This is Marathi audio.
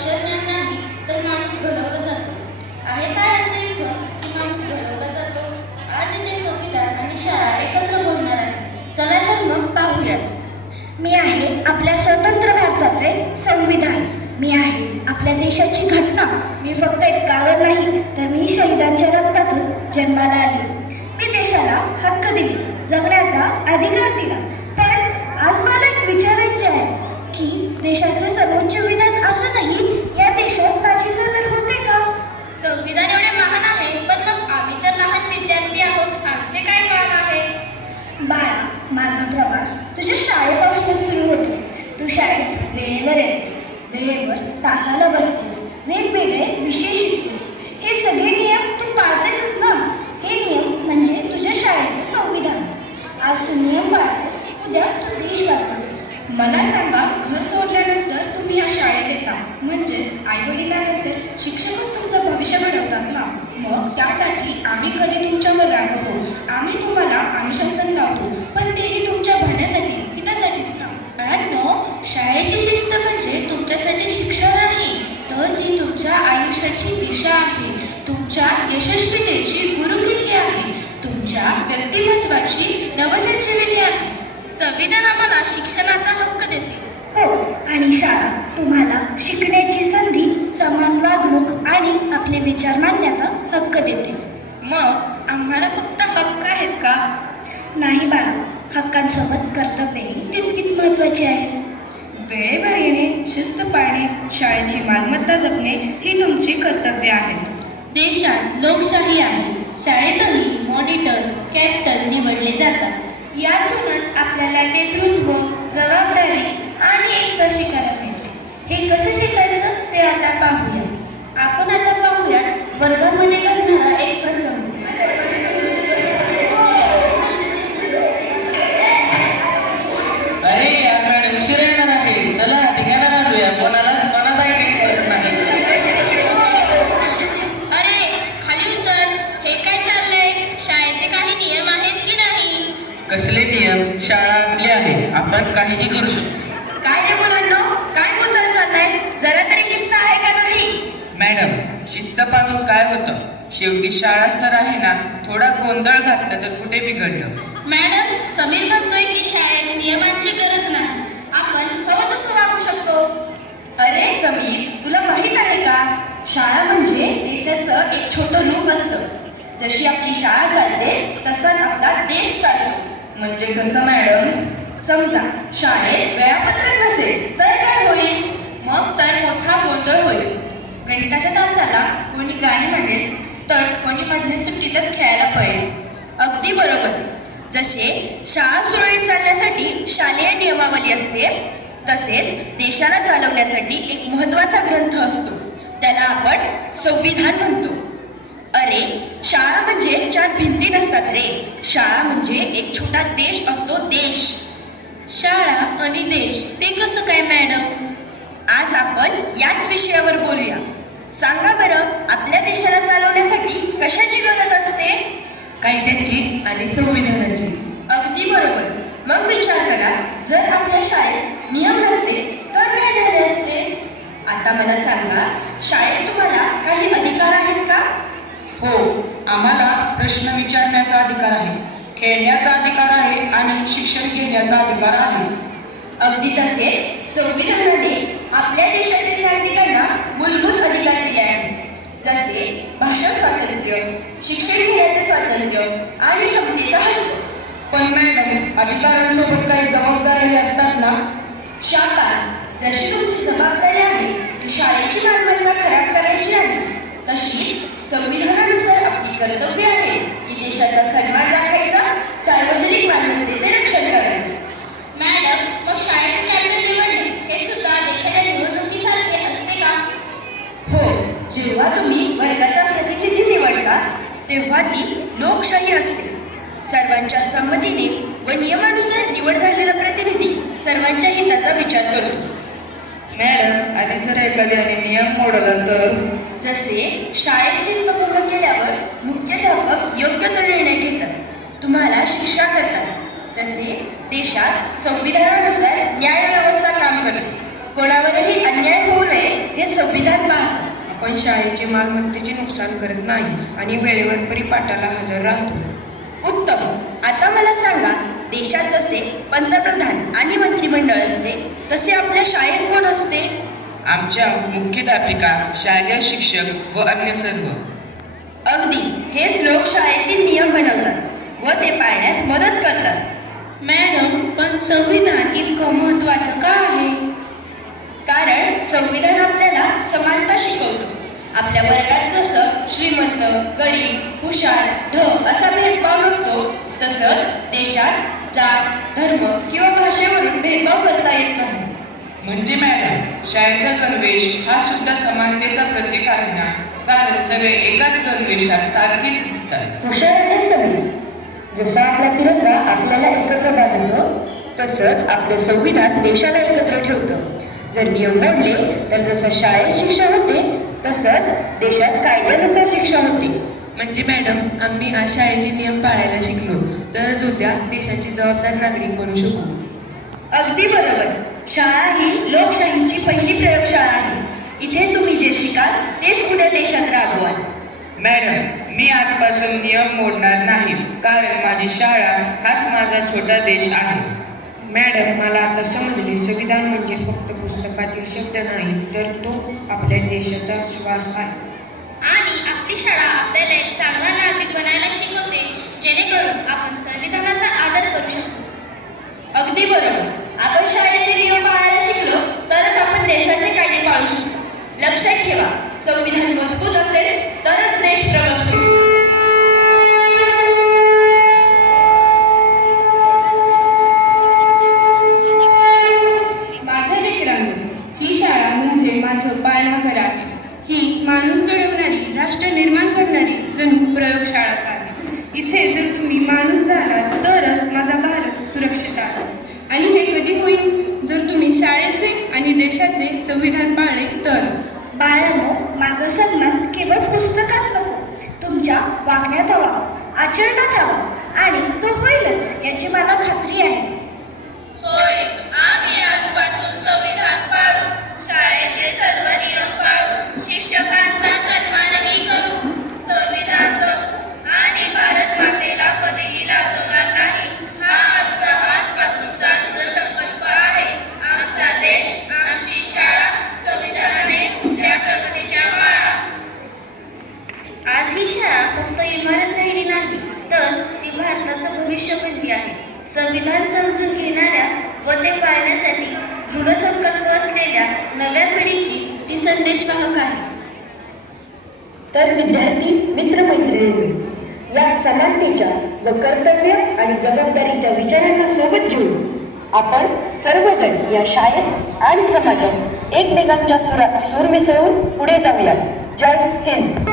अक्षर ज्ञान नाही तर माणूस घडवला जातो. आहे काय असे इथं की माणूस घडवला जातो? आज इथे संविधान आणि शाळा एकत्र बोलणार आहे. चला तर मग पाहूयात. मी आहे आपल्या स्वतंत्र भारताचे संविधान. मी आहे आपल्या देशाची घटना. मी फक्त एक कागद नाही तर मी शहीदांच्या रक्तातून जन्माला आली. मी देशाला हक्क दिले, जगण्याचा अधिकार दिला. पण आज मला एक विचारायचे आहे की देशाचे सर्वोच्च विधान असूनही या देशात माझी नजर होते का? संविधान एवढे महान आहे, पण मग आम्ही तर लहान विद्यार्थी आहोत. आमचे काय काम आहे? बाळा, माझा प्रवास तुझ्या शाळेपासूनच सुरू होतो. तू शाळेत वेळेवर येतेस, वेळेवर तासाला बसतेस, वेगवेगळे विषय शिकतेस. हे सगळे नियम तू पाळतेसच ना. हे नियम म्हणजे तुझ्या शाळेचे संविधान. आज तू नियम पाळतेस, उद्या तू देश वाचवतेस. मला सांगा, घर सोडल्यानंतर तुम्ही या शाळेत येता, म्हणजेच आईवडिलांनंतर शिक्षकच तुमचं भविष्य घडवतात ना. मग त्यासाठी आम्ही कधी तुमच्यावर रागवतो, आम्ही तुम्हाला अनुशासन लावतो, पण तेही तुमच्या भल्यासाठी, हितासाठीच ना. बाळांनो, शाळेची शिस्त म्हणजे तुमच्यासाठी शिक्षा नाही, तर ती तुमच्या आयुष्याची दिशा आहे, तुमच्या यशस्वीतेची गुरुकिल्ली आहे, तुमच्या व्यक्तिमत्वाची नवसंजीवनी आहे. संविधान आम्हाला शिक्षणाचा हक्क देते. हो, आणि शाळा तुम्हाला शिकण्याची संधी, समान वागणूक आणि आपले विचार मांडण्याचा हक्क देते. मग आम्हाला फक्त हक्क आहेत का? नाही बाळा, हक्कांसोबत कर्तव्यही तितकीच महत्त्वाची आहे. वेळेवर येणे, शिस्त पाळणे, शाळेची मालमत्ता जपणे ही तुमची कर्तव्य आहेत. देशात लोकशाही आहे. शाळेतही मॉनिटर, कॅप्टन निवडले जातात. यातूनच आपल्याला नेतृत्व, जबाबदारी आणि एकता शिकायला मिळते. हे कसं शिकायचं ते आता पाहूया. आपण आता पाहूयात वर्गामध्ये घडणारा एक प्रसंग. अरे याकडे उशीर येणार आहे. चला ठिकाणा आणूया. कोणालाच मनात ऐकायचं नाही. अरे खाली उतर. हे काय चाललंय? शाळेचे काही नियम आहेत की नाही? कसले नियम? शाळा आपली आहे, आपण काहीही करू शकतो. काय रे मुलांनो, काय गोंधळ चाललाय? जरा तरी शिस्त आहे का नाही? मॅडम, शिस्त पाळून काय होतं? शेवटी शाळाच तर आहे ना. थोडा गोंधळ घातला तर कुठे बिघडलं. मॅडम, समीर म्हणतोय की शाळेत नियमांची गरज नाही, आपण हवं तसं वागू शकतो. अरे समीर, तुला माहित आहे का, शाळा म्हणजे देशाचं एक छोटं रूप असतं. जशी आपली शाळा चालते तसाच आपला देश चालतो. म्हणजे कसं मॅडम? समजा शाळेत वेळापत्रक नसेल तर काय होईल? मग तर मोठा गोंधळ होईल. गणिताच्या तासाला कोणी गाणी म्हणेल तर कोणी मधल्या सुट्टीतच खेळायला पळेल. अगदी बरोबर. जसे शाळा सुरळीत चालण्यासाठी शालेय नियमावली असते, तसेच देशाला चालवण्यासाठी एक महत्त्वाचा ग्रंथ असतो, त्याला आपण संविधान म्हणतो. अरे, शाळा म्हणजे चार भिंती नसतात रे. शाळा म्हणजे एक छोटा देश असतो, देश. शाळा आणि देश ते कसं काय मॅडम? आज आपण याच विषयावर बोलूया. सांगा बरं, आपल्या देशाला चालवण्यासाठी कशाची गरज असते? कायद्याची आणि संविधानाची. अगदी बरोबर. मग विचार करा, जर आपल्या शाळेत नियम नसते तर काय झाले असते? आता मला सांगा, शाळेत तुम्हाला काही अधिकार आहेत का? हो, आम्हाला प्रश्न विचारण्याचा अधिकार आहे, खेळण्याचा अधिकार आहे आणि शिक्षण घेण्याचा अधिकार आहे. अगदी तसेच संविधानाने आपल्या देशातील नागरिकांना मूलभूत अधिकार दिले आहेत, जसे भाषण स्वातंत्र्य, शिक्षण घेण्याचे स्वातंत्र्य आणि संमतीचा हक्क. पण मॅडम, अधिकारांसोबत काही जबाबदाऱ्याही असतात ना? शाबास. जशी तुमची जबाबदारी आहे की शाळेची मालमत्ता खराब करायची आहे, तशीच संविधानानुसार आपली कर्तव्य आहे की देशाचा सन्मान राखायचा, सार्वजनिक मालमत्तेचे रक्षण करायचे. मॅडम, मग शाळेचे कॅप्टन निवडणे हे सुद्धा देशाच्या निवडणुकीसारखे असते का? हो, जेव्हा तुम्ही वर्गाचा प्रतिनिधी निवडता तेव्हा ती लोकशाही असते. सर्वांच्या संमतीने व नियमानुसार निवड झालेला प्रतिनिधी सर्वांच्या हिताचा विचार करतो. मॅडम, आणि जर एखाद्याने नियम मोडला तर? जसे शाळेत शिस्तभंग केल्यावर मुख्याध्यापक योग्य तो निर्णय घेतात, तुम्हाला शिक्षा करतात, तसे देशात संविधानानुसार न्याय व्यवस्था काम करते. कोणावरही अन्याय होऊ नये हे संविधान आपण शाळेचे मालमत्तेचे नुकसान करत नाही आणि वेळेवर परिपाठाला हजर राहतो. उत्तम. आता मला सांगा, देशात जसे पंतप्रधान आणि मंत्रिमंडळ असते तसे आपल्या शाळेत कोण असते? आमच्या मुख्याध्यापिका, शालेय शिक्षक व अन्य सर्व. अगदी. हेच लोक शाळेतील नियम बनवतात व ते पाळण्यास मदत करतात. मॅडम, पण संविधान इतकं महत्वाचं का आहे? कारण संविधान आपल्याला समानता शिकवतो. आपल्या वर्गात जसं श्रीमंत, गरीब, हुशार, ढ असा भेदभाव नसतो, तसंच देशात जात, धर्म किंवा भाषेवरून भेदभाव करता येत नाही. म्हणजे मॅडम, शाळेचा गणवेश हा सुद्धा समानतेचा प्रतीक आहे ना? कारण सगळे एकाच गणवेशात सारखेच दिसतात. हुशार आणि सगळी. जसा आपला तिरंगा आपल्याला एकत्र बांधतो, तसंच आपलं संविधान देशाला एकत्र ठेवतं. जर नियम मोडले तर जसं शाळेत शिक्षा होते तसंच देशात कायद्यानुसार शिक्षा होते. म्हणजे मॅडम, आम्ही आज शाळेचे नियम पाळायला शिकलो तरच उद्या देशाची जबाबदार नागरिक बनू शकू. अगदी बरोबर. शाळा ही लोकशाहीची पहिली प्रयोगशाळा आहे. इथे तुम्ही जे शिकाल तेच उद्या देशात राबवाल. मॅडम, मी आजपासून नियम मोडणार नाही, कारण माझी शाळा हाच माझा छोटा देश आहे. मॅडम, मला आता समजले, संविधान म्हणजे फक्त पुस्तकातील शब्द नाही, तर तो आपल्या देशाचा श्वास आहे. आणि आपली शाळा आपल्याला एक चांगला नागरिक बनायला शिकवते, जेणेकरून आपण संविधानाचा आदर करू शकतो. अगदी बरोबर. आपण शाळेचे नियम पाळायला शिकलो तरच आपण देशाचे कायदे पाळू शकतो. लक्षात ठेवा, संविधान मजबूत असेल तरच देश प्रगत होईल. माझ्या लेकरांनो, ही शाळा म्हणजे माझं पाळणाघर आहे. ही माणूस घडवणारी, राष्ट्र निर्माण करणारी जणू प्रयोगशाळाच आहे. इथे जर तुम्ही माणूस झालात तरच माझा भारत सुरक्षित आहे. आणि हे कधी होईल? जर तुम्ही शाळेचे आणि देशाचे संविधान पाळले तरच. बाळांनो, माझा सन्मान केवळ पुस्तकात नको, तुमच्या वागण्यात हवा, आचरणात हवा, आणि तो होईलच याची मला खात्री आहे. होय, आम्ही आजपासून संविधान पाळू, शाळेचे सर्व नियम पाळू, शिक्षकांचा सन्मानही करू, संविधान करू आणि भारत मातेला कधीही लाजवणार नाही. हा आमचा आजपासूनचा दृढसंकल्प आहे. आमचा देश, आमची शाळा, संविधानाने कुठल्या प्रगतीच्या माळा. आज ही शाळा फक्त इमारत राहिली नाही, तर ती भारताचं भविष्य बनली आहे. संविधान समजून घेणाऱ्या व ते पाळण्यासाठी दृढ संकल्प असलेल्या नव्या पिढीची ती संदेशवाहक आहे. तर विद्यार्थी मित्रमैत्रिणींनी, या समानतेच्या व कर्तव्य आणि जबाबदारीच्या विचारांना सोबत घेऊन आपण सर्वजण या शाळेत आणि समाजात एकमेकांच्या सूर मिसळून पुढे जाऊया. जय हिंद.